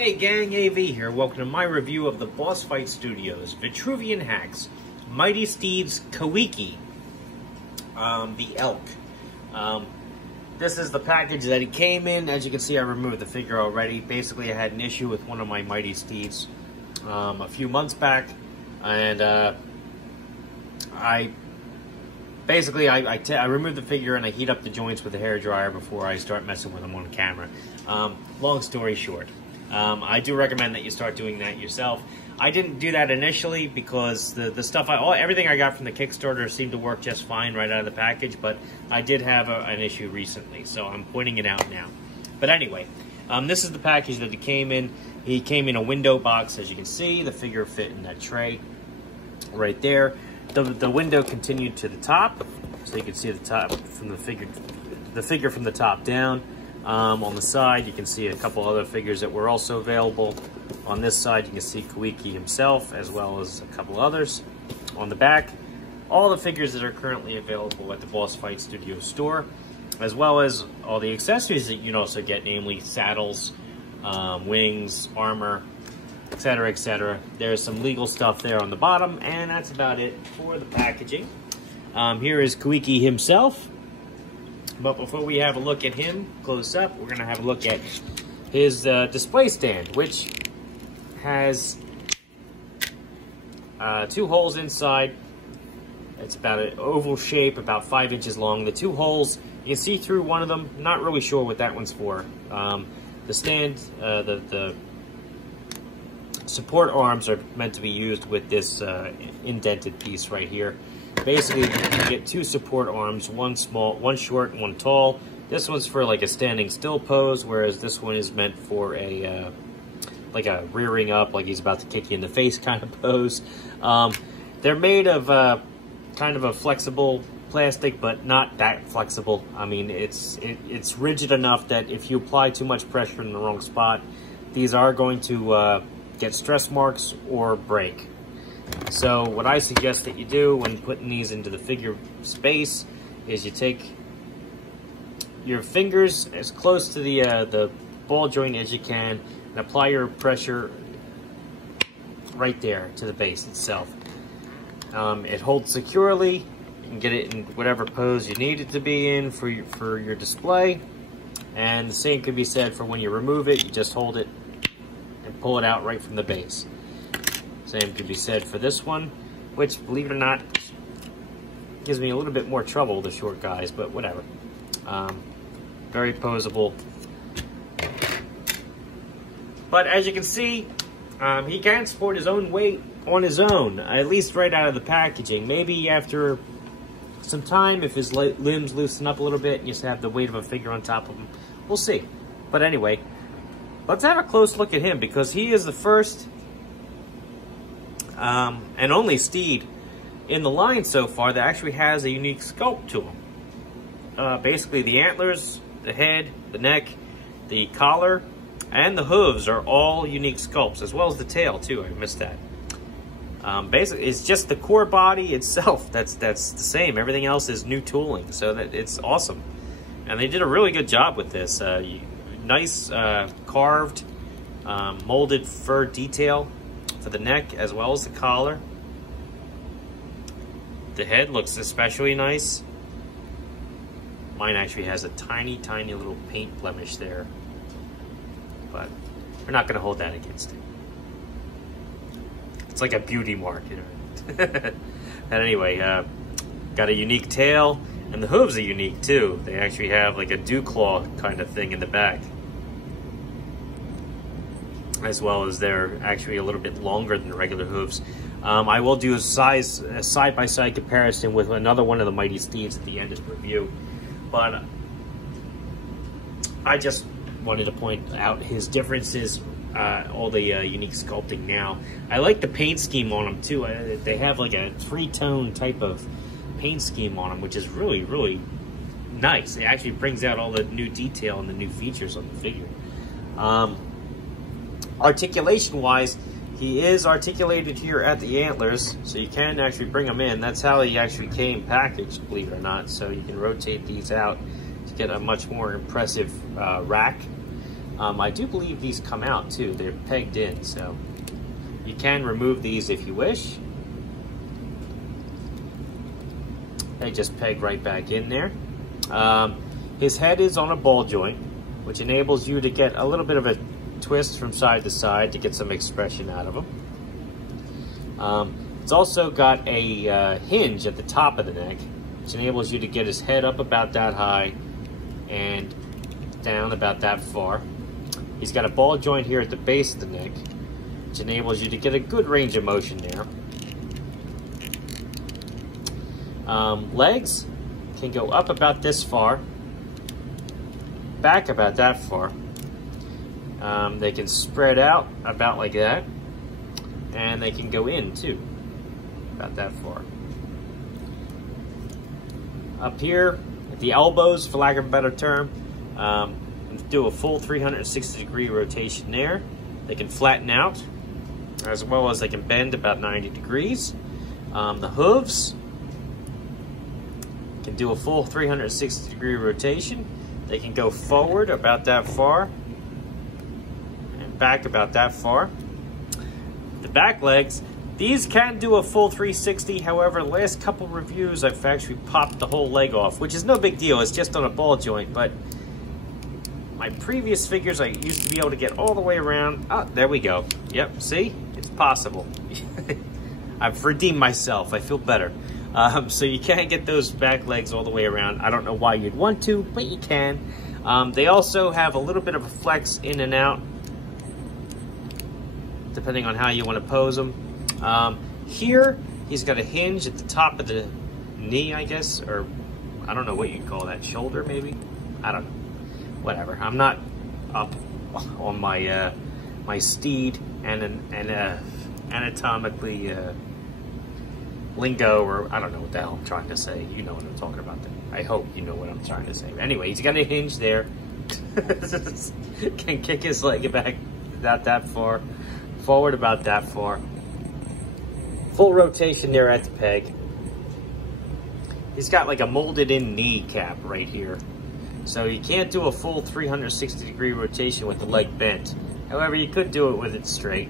Hey gang, AV here. Welcome to my review of the Boss Fight Studios Vitruvian Hacks Mighty Steeds Kawiki, the elk. This is the package that it came in. As you can see, I removed the figure already. Basically, I had an issue with one of my Mighty Steeds a few months back, and I removed the figure and I heat up the joints with a hairdryer before I start messing with them on camera. Long story short, I do recommend that you start doing that yourself. I didn't do that initially because the stuff everything I got from the Kickstarter seemed to work just fine right out of the package, but I did have an issue recently, so I'm pointing it out now. But anyway, this is the package that it came in. He came in a window box, as you can see. The figure fit in that tray right there. The window continued to the top, so you can see the top from the figure from the top down. On the side, you can see a couple other figures that were also available. On this side, you can see Kawiki himself, as well as a couple others. On the back, all the figures that are currently available at the Boss Fight Studio store, as well as all the accessories that you can also get, namely saddles, wings, armor, etc., etc. There's some legal stuff there on the bottom, and that's about it for the packaging. Here is Kawiki himself. But before we have a look at him close up, we're going to have a look at his display stand, which has 2 holes inside. It's about an oval shape, about 5 inches long. The 2 holes, you can see through one of them. Not really sure what that one's for. The stand, the support arms are meant to be used with this indented piece right here. Basically, you can get 2 support arms, one short and one tall. This one's for like a standing still pose, whereas this one is meant for a like a rearing up, like he's about to kick you in the face kind of pose. They're made of kind of a flexible plastic, but not that flexible. I mean, it's rigid enough that if you apply too much pressure in the wrong spot, these are going to get stress marks or break. So what I suggest that you do when putting these into the figure space is you take your fingers as close to the ball joint as you can and apply your pressure right there to the base itself. It holds securely. You can get it in whatever pose you need it to be in for your display. And the same could be said for when you remove it. You just hold it and pull it out right from the base. Same could be said for this one, which, believe it or not, gives me a little bit more trouble, the short guys, but whatever. Very posable. But as you can see, he can support his own weight on his own, at least right out of the packaging. Maybe after some time, if his limbs loosen up a little bit and you just have the weight of a figure on top of him, we'll see. But anyway, let's have a close look at him, because he is the first and only steed in the line so far that actually has a unique sculpt to him. Basically, the antlers, the head, the neck, the collar, and the hooves are all unique sculpts, as well as the tail too. I missed that. Basically, it's just the core body itself that's the same. Everything else is new tooling, so that it's awesome. And they did a really good job with this. Nice carved, molded fur detail for the neck as well as the collar. The head looks especially nice. Mine actually has a tiny little paint blemish there, but we're not going to hold that against it. It's like a beauty mark, you know. And anyway, got a unique tail, and the hooves are unique too. They actually have like a dew claw kind of thing in the back, as well as they're actually a little bit longer than the regular hooves. I will do a side-by-side comparison with another one of the Mighty Steeds at the end of the review, but I just wanted to point out his differences, all the unique sculpting now. I like the paint scheme on them too. They have like a 3-tone type of paint scheme on them, which is really nice. It actually brings out all the new detail and the new features on the figure. Articulation-wise, he is articulated here at the antlers, so you can actually bring them in. That's how he actually came packaged, believe it or not. So you can rotate these out to get a much more impressive rack. I do believe these come out too. They're pegged in, so you can remove these if you wish. They just peg right back in there. His head is on a ball joint, which enables you to get a little bit of a twist from side to side to get some expression out of him. It's also got a hinge at the top of the neck, which enables you to get his head up about that high and down about that far. He's got a ball joint here at the base of the neck, which enables you to get a good range of motion there. Legs can go up about this far, back about that far. They can spread out about like that, and they can go in too, about that far. Up here, at the elbows, for lack of a better term, do a full 360-degree rotation there. They can flatten out, as well as they can bend about 90 degrees. The hooves can do a full 360-degree rotation. They can go forward about that far and back about that far. The back legs, these can do a full 360. However, the last couple reviews, I've actually popped the whole leg off, which is no big deal. It's just on a ball joint, but my previous figures, I used to be able to get all the way around. Oh, there we go. Yep, see? It's possible. I've redeemed myself. I feel better. So you can't get those back legs all the way around. I don't know why you'd want to, but you can. They also have a little bit of a flex in and out, depending on how you want to pose them. Here, he's got a hinge at the top of the knee, I guess, or I don't know what you'd call that, shoulder maybe? I don't know. Whatever. I'm not up on my my steed and anatomically lingo, or I don't know what the hell I'm trying to say. You know what I'm talking about. I hope you know what I'm trying to say. Anyway, he's got a hinge there. Can kick his leg back about that far, forward about that far. Full rotation there at the peg. He's got like a molded in knee cap right here. So you can't do a full 360-degree rotation with the leg bent. However, you could do it with it straight.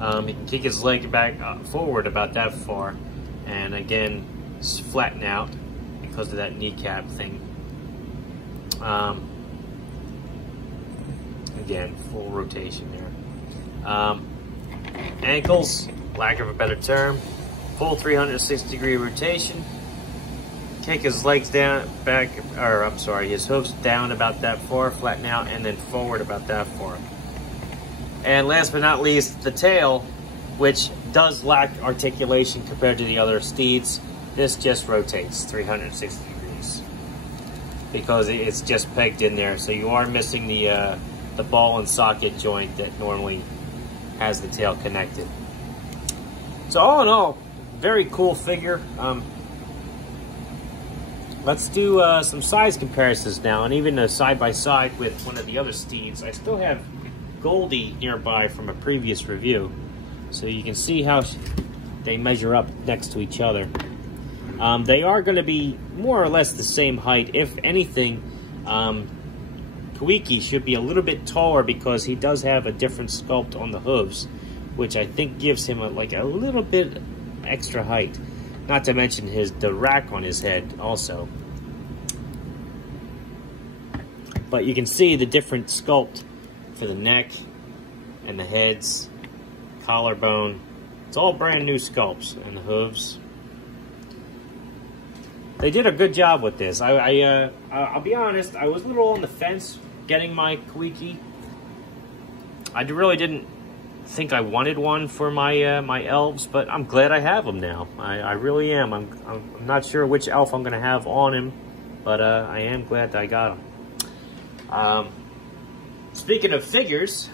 He can kick his leg back forward about that far, and again, flatten out because of that kneecap thing. Again, full rotation there. Ankles, lack of a better term, full 360-degree rotation. Kick his legs down, back, or I'm sorry, his hooves down about that far, flatten out, and then forward about that far. And last but not least, the tail, which does lack articulation compared to the other steeds. This just rotates 360 degrees because it's just pegged in there. So you are missing the ball and socket joint that normally has the tail connected. So all in all, very cool figure. Let's do some size comparisons now, and even a side-by-side with one of the other steeds. I still have Goldie nearby from a previous review, so you can see how they measure up next to each other. They are going to be more or less the same height. If anything, Kawiki should be a little bit taller because he does have a different sculpt on the hooves, which I think gives him a little bit extra height. Not to mention the rack on his head also. But you can see the different sculpt for the neck and the heads, collarbone. It's all brand new sculpts, and the hooves. They did a good job with this. I'll be honest, I was a little on the fence getting my Kawiki. I really didn't think I wanted one for my my elves, but I'm glad I have them now. I really am. I'm not sure which elf I'm going to have on him, but I am glad that I got him. Speaking of figures,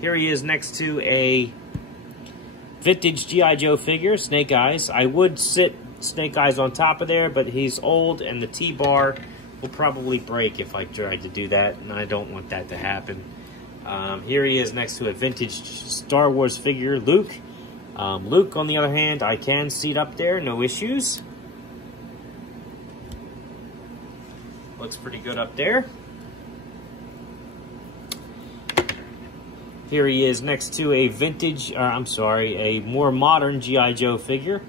here he is next to a vintage G.I. Joe figure, Snake Eyes. I would sit Snake Eyes on top of there, but he's old and the T-bar will probably break if I tried to do that, and I don't want that to happen. Here he is next to a vintage Star Wars figure, Luke. Luke, on the other hand, I can seat up there, no issues. Looks pretty good up there. Here he is next to a a more modern G.I. Joe figure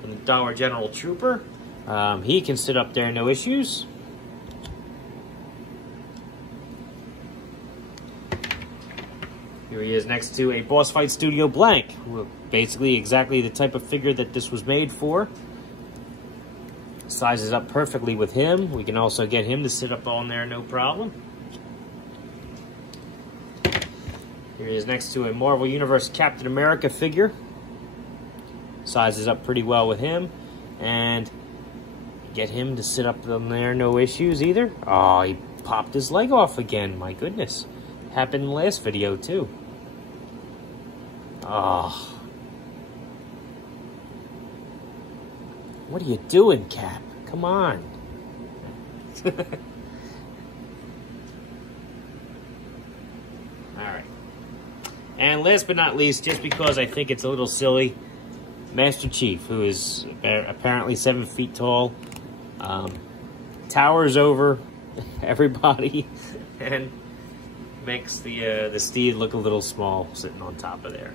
from the Dollar General Trooper. He can sit up there, no issues. Here he is next to a Boss Fight Studio Blank. Basically exactly the type of figure that this was made for. Sizes up perfectly with him. We can also get him to sit up on there, no problem. Here he is next to a Marvel Universe Captain America figure. Sizes up pretty well with him. And get him to sit up on there, no issues either. Oh, he popped his leg off again. My goodness. Happened in the last video too. Oh. What are you doing, Cap? Come on. Alright. And last but not least, just because I think it's a little silly, Master Chief, who is apparently 7 feet tall, towers over everybody, and makes the Steed look a little small sitting on top of there.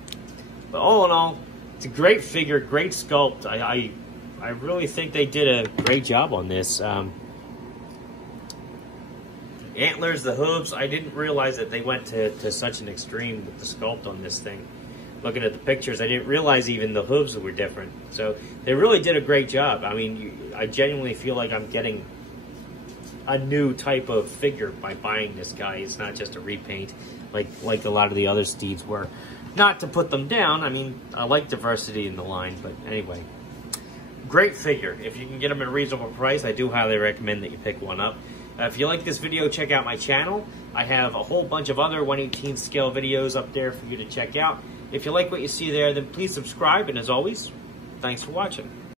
But all in all, it's a great figure, great sculpt. I really think they did a great job on this. Antlers, the hooves, I didn't realize that they went to such an extreme with the sculpt on this thing. Looking at the pictures, I didn't realize even the hooves were different. So they really did a great job. I mean, I genuinely feel like I'm getting a new type of figure by buying this guy. It's not just a repaint like a lot of the other Steeds were. Not to put them down. I mean, I like diversity in the line, but anyway. Great figure. If you can get them at a reasonable price, I do highly recommend that you pick one up. If you like this video, check out my channel. I have a whole bunch of other 1/18 scale videos up there for you to check out. If you like what you see there, then please subscribe, and as always, thanks for watching.